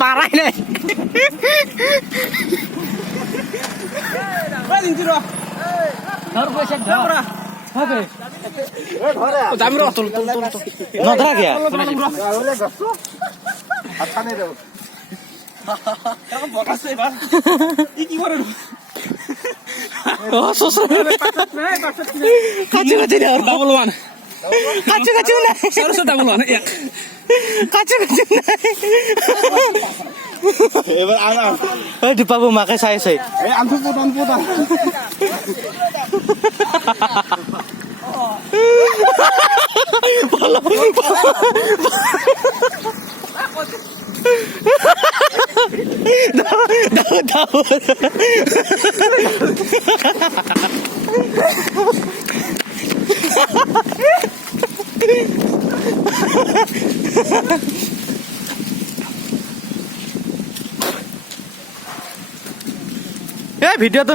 Parah ini. Oh, susah. Kacau dia orang. Double one. Kacau nih. Harus double one ya. Kacau nih. এবার আরাম Eh, di pabu makai saya. এই আনথু পুটান Tahu. Eh, video tuh